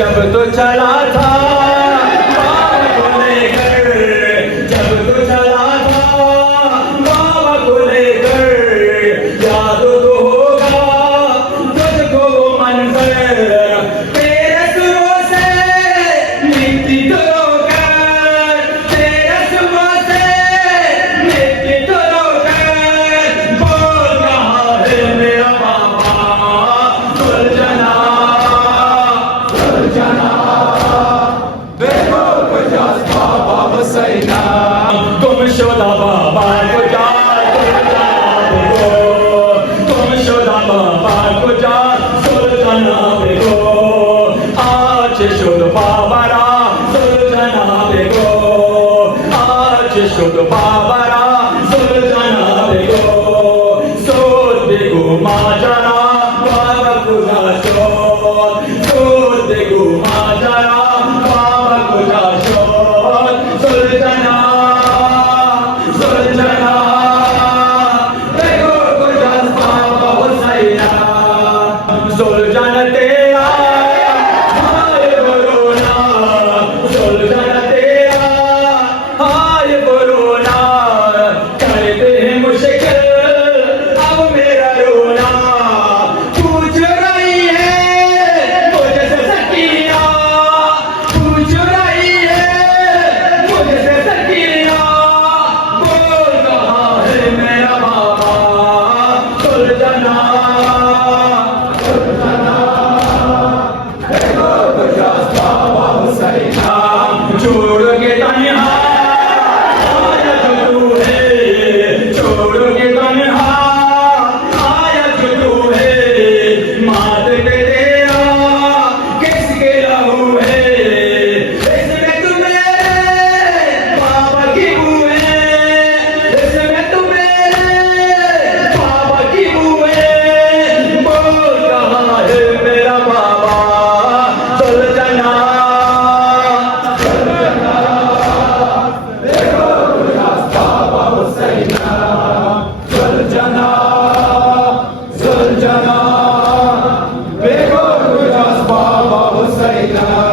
जब तो चला था बाबा को लेकर, जब तो चला था बाबा को लेकर, याद तो होगा तुझको वो मंजर, तेरे सुरों से मिट्टी तो रोकर, तेरे सुरों से मिट्टी तो रोकर, बोल रहा है मेरा बाबा सुलझना देखो गुरदास बाबा हुसैना, तुम शोधा बाबा को जा तुम शोधा बाबा को जा सुल्ताना बेगो, आज शुद्ध बाबा रा सुल्ताना बेगो, आज शुद्ध बाबा रा सुल्ताना बेगो, सोद बेगो माजरा बाबा खुदा शोध, सोद बेगो माजरा बाबा खुदा शोध, सुल्ताना सुल्ताना बेगो गुरदास बाबा हुसैना, सुल्ताना तेरा हाय बरोना, सुल्ताना तेरा हाय बरोना। सैना